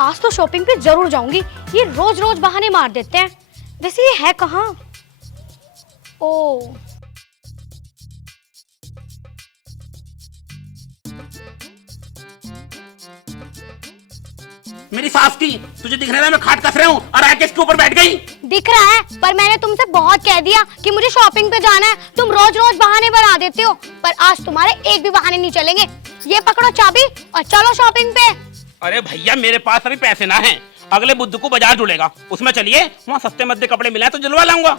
आज तो शॉपिंग पे जरूर जाऊंगी। ये रोज रोज बहाने मार देते हैं। वैसे ये है कहाँ? ओ, मेरी सास की तुझे दिख रहा है मैं खाट कस रहा हूँ और आके इसके ऊपर बैठ गई। दिख रहा है, पर मैंने तुमसे बहुत कह दिया कि मुझे शॉपिंग पे जाना है। तुम रोज रोज बहाने बना देते हो, पर आज तुम्हारे एक भी बहाने नहीं चलेंगे। ये पकड़ो चाबी और चलो शॉपिंग पे। अरे भैया मेरे पास अभी पैसे ना हैं। अगले बुध को बाजार जुड़ेगा, उसमें चलिए, वहाँ सस्ते मध्य कपड़े मिले तो जलवा लाऊंगा।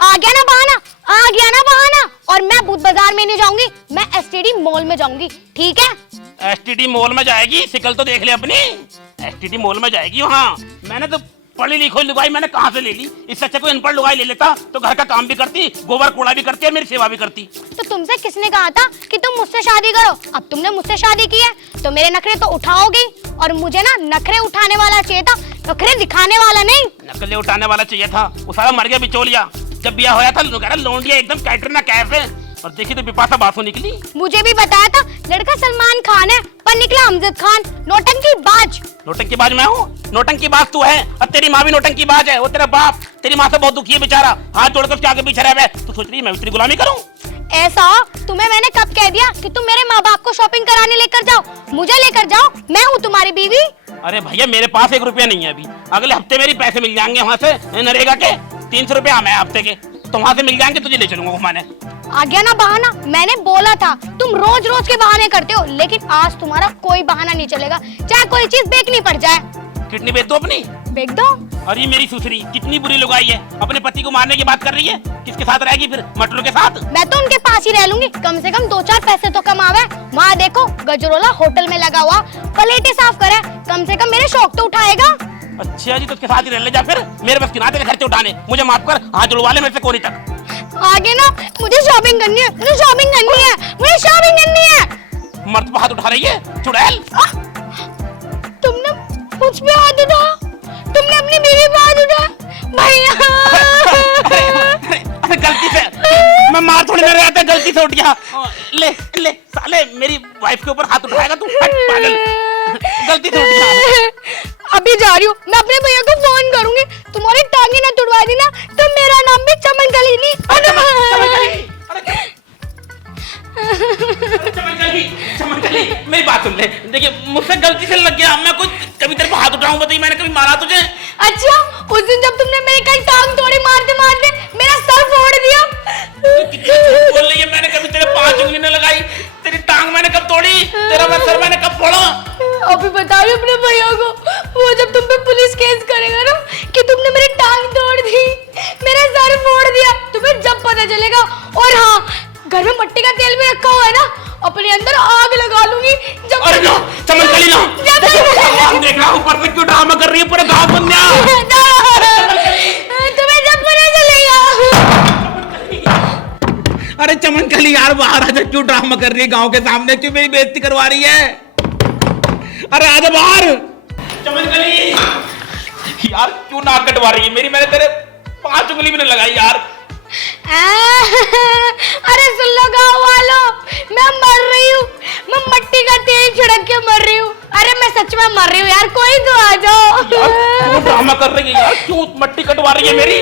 आ गया ना बहाना, आ गया ना बहाना। और मैं बुध बाजार में नहीं जाऊंगी, मैं एसटीडी मॉल में जाऊंगी, ठीक है? एसटीडी मॉल में जाएगी? शिकल तो देख ले अपनी। एसटीडी मॉल में जाएगी वहाँ। मैंने तो पढ़ी लिखी लुगाई मैंने कहाँ से ले ली? इससे अच्छा कोई अनपढ़ लुगाई ले लेता तो घर का काम भी करती, गोबर कूड़ा भी करती है, मेरी सेवा भी करती। तो तुमसे किसने कहा था कि तुम मुझसे शादी करो? अब तुमने मुझसे शादी की है तो मेरे नखरे तो उठाओगी। और मुझे ना नखरे उठाने वाला चाहिए था, नखरे दिखाने वाला नहीं। नकले उठाने वाला चाहिए था, वो सारा मर गया बिचौलिया। जब ब्याह होया था लौंडिया एकदम कैटरीना कैफ है, और देखी तो बिपाशा बासु निकली। मुझे भी बताया था लड़का सलमान खान है, पर निकला अमजद खान। नौटंकी बाज। नौटंकी बाज मैं हूँ? नौटंकी बाज तू है, और तेरी माँ भी नौटंकी बाज है। वो तेरा बाप तेरी माँ से बहुत दुखी है बेचारा, हाथ जोड़कर उसके आगे पीछे रह। तू सोच रही है मैं तेरी गुलामी करूँ? ऐसा तुम्हें मैंने कब कह दिया कि तुम मेरे माँ बाप को शॉपिंग कराने लेकर जाओ? मुझे लेकर जाओ, मैं हूँ तुम्हारी बीवी। अरे भैया मेरे पास 1 रुपया नहीं है अभी। अगले हफ्ते मेरी पैसे मिल जाएंगे वहाँ से नरेगा के 300 रुपया हमें हफ्ते के, तो वहाँ से मिल जाएंगे, तुझे ले चलूंगा घुमाने। आ गया ना बहाना? मैंने बोला था तुम रोज रोज के बहाने करते हो, लेकिन आज तुम्हारा कोई बहाना नहीं चलेगा, चाहे कोई चीज बेचनी पड़ जाए। किडनी बेच दो अपनी। बेच दो? अरे मेरी सुसरी कितनी बुरी लुगाई है, अपने पति को मारने की बात कर रही है। किसके साथ रहेगी फिर? मटरों के साथ? मैं तो उनके पास ही रह लूंगी, कम से कम 2-4 पैसे तो कमावे। वहाँ देखो गजरोला होटल में लगा हुआ, प्लेटें साफ करे, कम से कम मेरे शौक तो उठाएगा। अच्छा जी, तो उसके साथ ही रह ले जा फिर। मेरे बस किनारे खर्चे उठाने, मुझे माफ कर, हाथ जुड़वा ले मेरे से कोरी तक। आगे ना मुझे शॉपिंग करनी है, मुझे शॉपिंग करनी है, मुझे शॉपिंग करनी है। मर्द पे हाथ उठा रही है चुड़ैल। तुमने मुझ पे हाथ उठाया, तुमने अपनी बीवी पे हाथ उठाया भैया। अरे गलती से, मैं मार थोड़ी ना रहा था, गलती से उठ गया। ले ले साले, मेरी वाइफ के ऊपर हाथ उठाएगा तू? हट पागल, गलती से उठ गया। अभी जा रही हूँ, मैं अपने भैया को फोन करूंगी। तुम्हारी टांगे ना तुड़वा दी ना तो मेरा नाम भी चमनकली नहीं। चमनकली मेरी बात सुन ले। देखिए मुझसे गलती से लग गया, मैं कुछ कभी तेरे को हाथ उठाऊं? बताइए मैंने कभी मारा तुझे? अच्छा, उस दिन जब तुमने मेरी कई टांग तोड़ी, मारते मारते मेरा सर फोड़ दिया। बोल रही है, मैंने कभी तेरे 5 उंगली न लगाई। तेरी टांग मैंने कब तोड़ी? तेरा सर मैंने कब फोड़ा? अभी बता रही अपने भैया को, वो जब तुम पे पुलिस केस करेगा ना कि तुमने मेरी टांग तोड़ दी, मेरा सर फोड़ दिया, तुम्हें जब पता चलेगा। और हाँ, घर में मट्टी का तेल भी रखा हुआ है ना, अपने अंदर आग लगा लूंगी जब। अरे ना चमनकली ना, देख रहा हूँ ऊपर से क्यों ड्रामा कर रही है, पूरे गाँव सुन गया। तुम्हें जब पता चलेगा। अरे चमनकली यार बाहर आजा, क्यों ड्रामा कर रही है गाँव के सामने, क्यों मेरी बेइज्जती करवा रही है? अरे आजा बाहर। चमनकली यार क्यों नाक कटवा रही है मेरी? मैंने तेरे 5 उंगली भी नहीं लगाई यार। अरे सुन लो गाँव वालों, मैं मर रही हूँ, मैं मट्टी का तेल छिड़क के मर रही हूँ। अरे मैं सच में मर रही हूँ यार, कोई तो आ जाओ। क्यों ड्रामा कर रही है यार, क्यों मट्टी कटवा रही है मेरी?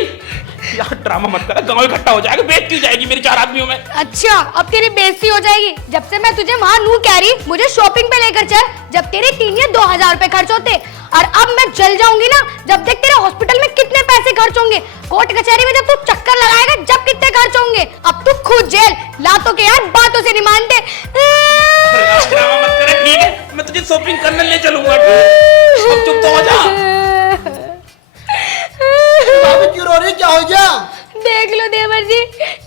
यार ड्रामा मत कर, गाँव इकट्ठा हो जाएगा, बेइज्जती हो जाएगी मेरी 4 आदमियों में। अच्छा, अब तेरी बेइज्जती हो जाएगी। जब से मैं तुझे वहाँ नू कह रही मुझे शॉपिंग पे लेकर चल, जब तेरे 3 या 2,000 रुपए खर्च होते, और अब मैं जल जाऊंगी ना जब देख तेरे हॉस्पिटल में कितने पैसे खर्च होंगे, कोर्ट कचहरी में जब तू चक्कर लगाएगा जब कितने खर्च होंगे। अब तू खुद जेल, लातों के यार बातों से नहीं मानते। ड्रामा मत कर, ठीक है मैं तुझे शॉपिंग करने ले चलूंगा। अब चुप तो हो जा। क्यों रो रही, क्या हो गया? देख लो देवर जी,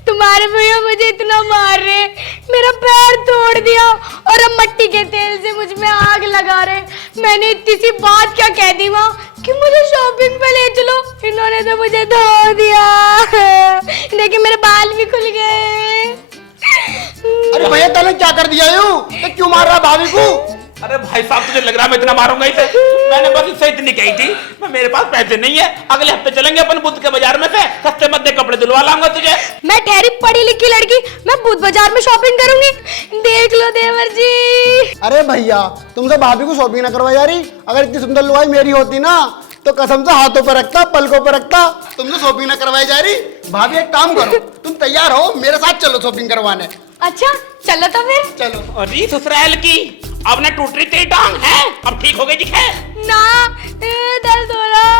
तुम्हारे भैया मुझे इतना मार रहे, मेरा पैर तोड़ दिया और अब मट्टी के तेल से मुझ में आग लगा रहे। मैंने इतनी सी बात क्या कह दी वहाँ कि मुझे शॉपिंग पे ले चलो, इन्होंने तो मुझे धो दिया। लेकिन मेरे बाल भी खुल गए। अरे भैया तूने क्या कर दिया यूं? तो क्यों मार रहा भाभी को? अरे भाई साहब तुझे लग रहा है मैं इतना मारूंगा इसे? मैंने बस इससे इतनी कही थी, मैं मेरे पास पैसे नहीं है, अगले हफ्ते चलेंगे अपन बुद्ध के बाजार में से सस्ते मध्य कपड़े दिलवा लाऊंगा तुझे। मैं ठहरी पढ़ी लिखी लड़की, मैं बुद्ध बाजार में शॉपिंग करूंगी। देख लो देवर जी। अरे भैया तुमसे भाभी को शॉपिंग ना करवाई जा रही। अगर इतनी सुंदर लुगाई मेरी होती ना तो कसम से हाथों पर रखता, पलकों पर रखता। तुमसे शॉपिंग ना करवाई जा रही। भाभी एक काम करो, तुम तैयार हो, मेरे साथ चलो शॉपिंग करवाने। अच्छा चलो तो फिर। चलो। अरे ससुराल की अब ना टूट रही तेरी टांग है, अब ठीक हो गई दिखे ना दर्द हो रहा।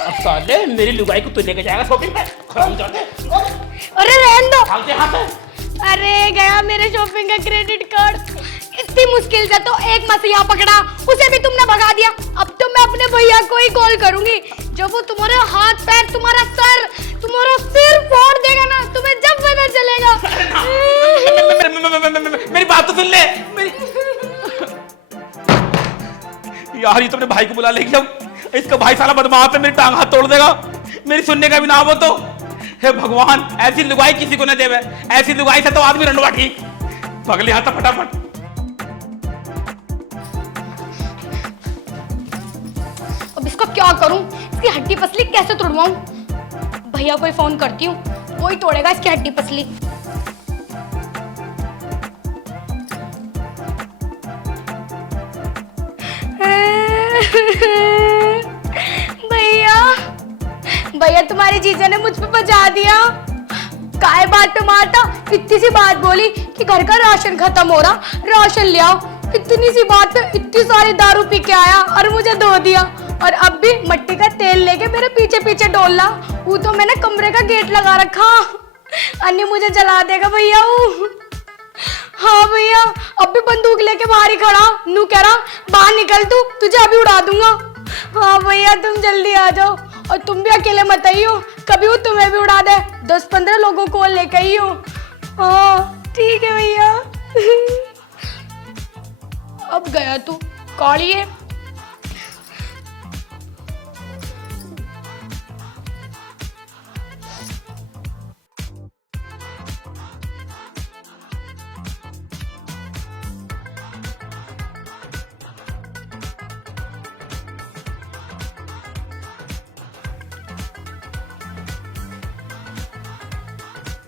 अब साले मेरी लुगाई को तू लेके जाएगा शॉपिंग पे? खराब जाते अरे रहने दो। भागते यहाँ से। अरे गया मेरे शॉपिंग का क्रेडिट कार्ड। इतनी मुश्किल से तो एक मसीहा पकड़ा, उसे भी तुमने भगा दिया। अब तो मैं अपने भैया को ही कॉल करूंगी। जब वो तुम्हारे हाथ पैर, तुम्हारा सर, तुम्हारा सिर फोड़ देगा ना, तुम्हें जब पता चलेगा। मेरी बात तो सुन ले यार, ये तो अपने भाई को बुला लेगी। जब इसका भाई साला बदमाश है, मेरी टांग हाथ तोड़ देगा। मेरी सुनने का भी ना हो तो हे भगवान, ऐसी लुगाई किसी को न देवे। ऐसी लुगाई से तो आदमी रंडवा ठीक। पगले हाथ फटाफट। अब इसका क्या करूं? इसकी हड्डी पसली कैसे तोड़वाऊं? भैया को ही फोन करती हूँ, वो ही तोड़ेगा इसकी हड्डी पसली। भैया भैया तुम्हारी जीजा ने मुझ पे बचा दिया। काय बात पे मारता, इतनी सी बात बोली कि घर का राशन खत्म हो रहा, राशन ले आओ। इतनी सी बात पे इतनी सारी दारू पी के आया और मुझे धो दिया। और अब भी मट्टी का तेल लेके मेरे पीछे पीछे डोलना। वो तो मैंने कमरे का गेट लगा रखा, अन्य मुझे जला देगा भैया वो। हाँ भैया, अब भी बंदूक लेके बाहर ही खड़ा, नू कह रहा बाहर निकल तू, तुझे अभी उड़ा दूंगा। हाँ भैया तुम जल्दी आ जाओ, और तुम भी अकेले मत आइयो, कभी वो तुम्हें भी उड़ा दे। 10-15 लोगों को लेके आइयो। हाँ ठीक है भैया। अब गया तू कालिए।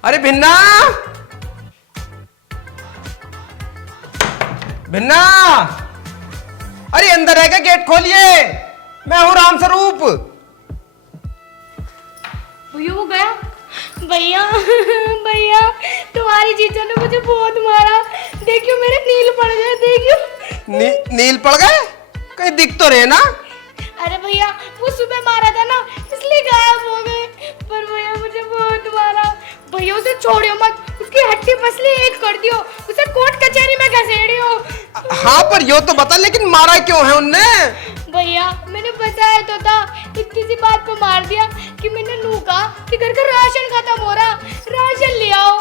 अरे भिन्ना, भिन्ना, अरे अंदर है क्या? गेट खोलिए, मैं हूं राम स्वरूप। भैया वो गया। भैया भैया तुम्हारी जीजा ने मुझे बहुत मारा, देखियो मेरे नील पड़ गए, देखियो। नील पड़ गए? कहीं दिख तो रहे ना। अरे भैया वो सुबह मारा था ना, इसलिए गायब हो गए। पर भैया मुझे बहुत मारा। भैया उसे छोड़ियो मत, उसकी हड्डी पसली एक कर दियो, उसे कोर्ट कचहरी में घसीटियो। हाँ पर यो तो बता, लेकिन मारा क्यों है उनने? भैया मैंने बताया तो था, इतनी सी बात पे मार दिया कि मैंने नू कहा कि घर का राशन खत्म हो रहा, राशन ले आओ।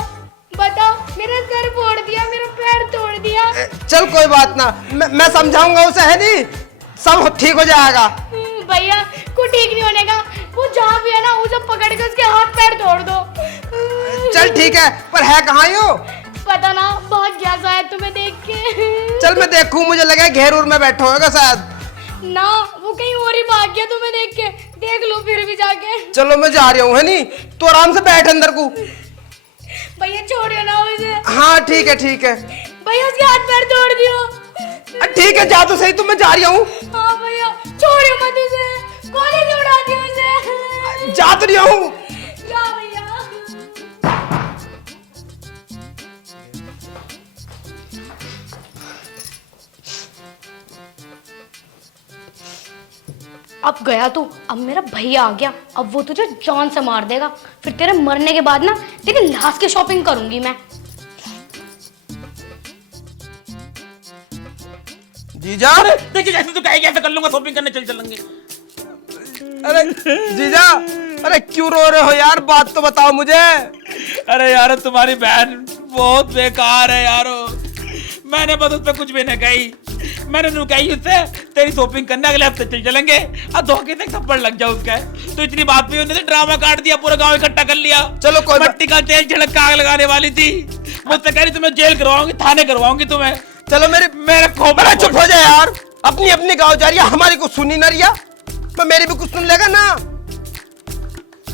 बताओ, मेरा सर फोड़ दिया, मेरा पैर तोड़ दिया। चल कोई बात ना, मैं समझाऊंगा उसे, है नी, सब ठीक हो जाएगा। भैया को ठीक नहीं होने का, वो जहाँ भी है ना उसे पकड़ के उसके हाथ पैर तोड़ दो। चल ठीक है, पर है कहाँ यो? पता ना, भाग गया शायद तुम्हें देख के। चल मैं देखूं, मुझे लगा घेरूर में बैठा होगा शायद। ना वो कहीं और ही भाग गया तुम्हें देख के, देख लो फिर भी जाके। चलो मैं जा रहा हूँ, है नी, तो आराम से बैठ अंदर को। भैया छोड़ियो ना मुझे। हाँ ठीक है ठीक है। भैया उसके हाथ पैर तोड़ दियो। ठीक है जा तो सही, तो मैं जा रहा हूँ। हाँ भैया छोड़ियो मत उसे, गोली से उड़ा दियो उसे। जा तो रहा हूँ। जा भैया। अब गया तू, अब मेरा भैया आ गया, अब वो तुझे जान से मार देगा। फिर तेरे मरने के बाद ना तेरी लाश की शॉपिंग करूंगी मैं। जीजा, देखिए जैसे तू कहेगी ऐसे कर लूंगा, शॉपिंग करने चलेंगे। अरे जीजा, अरे क्यों रो रहे हो यार? बात तो बताओ मुझे। अरे यार तुम्हारी बहन बहुत बेकार है यारो, मैंने बस उस पर कुछ भी नहीं कही। मैंने नू कही उससे तेरी शॉपिंग करने अगले हफ्ते चल चलेंगे, और धोखे से थप्पड़ लग जाओ उसका। तो इतनी बात भी उन्होंने ड्रामा काट दिया, पूरा गांव इकट्ठा कर लिया। चलो कोई मट्टी का तेल झड़क का आग लगाने वाली थी, मुझसे कह रही तुम्हें जेल करवाऊंगी, थाने करवाऊंगी तुम्हें। चलो मेरे खोपड़ा चुप हो जाए यार। अपनी अपनी गाँव जा रही है, हमारी कुछ सुनी ना रिया। मैं मेरी भी कुछ सुन लेगा ना।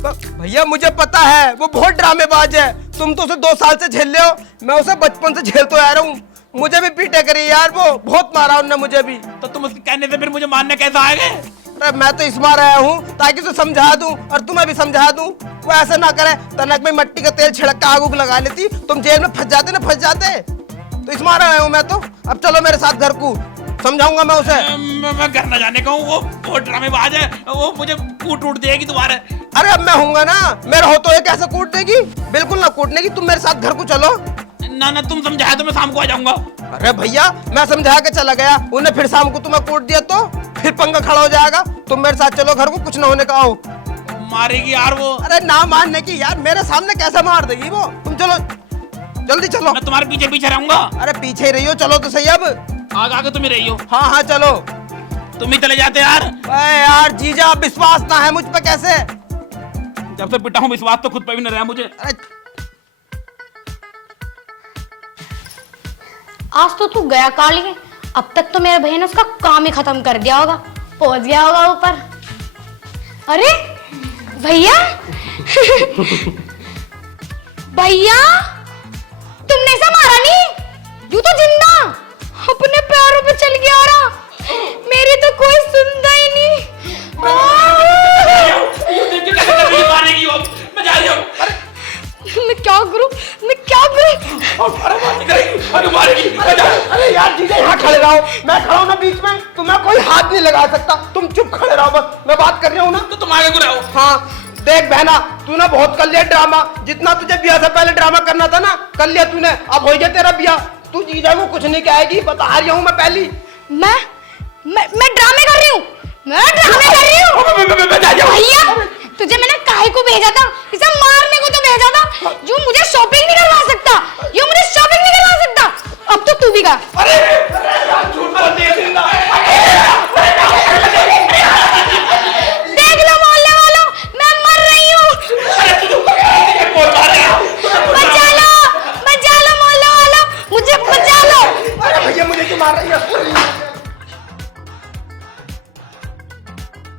भैया मुझे पता है वो बहुत ड्रामेबाज है। तुम तो उसे 2 साल से झेल रहे हो, मैं उसे बचपन से झेलते आ रहा हूँ। मुझे भी पीटे करी यार, वो बहुत मारा उनने मुझे भी। तो तुम उसके कहने से फिर मुझे मारने कैसे आएगे? अरे मैं तो इस बार आया हूँ ताकि उसे समझा दूं और तुम्हें भी समझा दूं। वो ऐसा ना करे, तनक में मिट्टी का तेल छिड़क के आग उग लगा लेती, तुम जेल में फंस जाते। तो इस बार आया हूँ मैं तो। अब चलो मेरे साथ घर को, समझाऊंगा मैं उसे। मैं घर न जाने का हूँ, वो बहुत ड्रामेबाज है, वो मुझे कूट देगी तुम्हारे। अरे अब मैं हूँगा ना, मेरा हो तो ये कैसे कूट देगी? बिल्कुल ना कूटने की। तुम मेरे साथ घर को चलो। ना तुम समझाए तो मैं शाम को आ जाऊंगा। अरे भैया मैं समझा के चला गया, उन्हें फिर शाम को तुम्हें कूट दिया तो फिर पंगा खड़ा हो जाएगा। तुम मेरे साथ चलो घर को, कुछ ना होने का हो। मारेगी यार वो। अरे ना मारने की यार, मेरे सामने कैसे मार देगी वो? तुम चलो, जल्दी चलो। मैं तुम्हारे पीछे पीछे रहूंगा। अरे पीछे ही रही हो, चलो तो सही अब। आगे तुम ही रही हो। हाँ चलो। तुम ही चले जाते यार। अरे यार जीजा, अब विश्वास ना है मुझ पे कैसे? जब से पिटा हूँ विश्वास तो खुद पे भी न रहा मुझे। अरे आज तो तू गया काली, अब तक तो मेरे भैया ने उसका काम ही खत्म कर दिया होगा, पहुंच गया होगा ऊपर। अरे भैया भैया तुमने ऐसा मारा नहीं, यू तो जिंदा अपने पैरों पे चल गया रहा। मेरी तो कोई सुनता ही नहीं। मारेगी वो, मैं जा रही हूँ। मैं क्या करूं? अरे यार जीजा यहाँ खड़े रहो, मैं खड़ा हूँ ना बीच में, तुम्हें कोई हाथ नहीं लगा सकता। तुम चुप खड़े रहो बस, मैं बात कर रही हूँ ना। तो तुम आगे को रहो। हाँ देख बहना, तूने बहुत कर लिया ड्रामा। जितना तुझे ब्याह से पहले ड्रामा करना था ना, कर लिया तूने। अब हो गया तेरा ब्याह। तू जीजा को कुछ नहीं कहेगी, बता रही हूँ मैं पहली। मैं ड्रामे कर रही हूँ। मैं ड्रामे कर रही हूँ।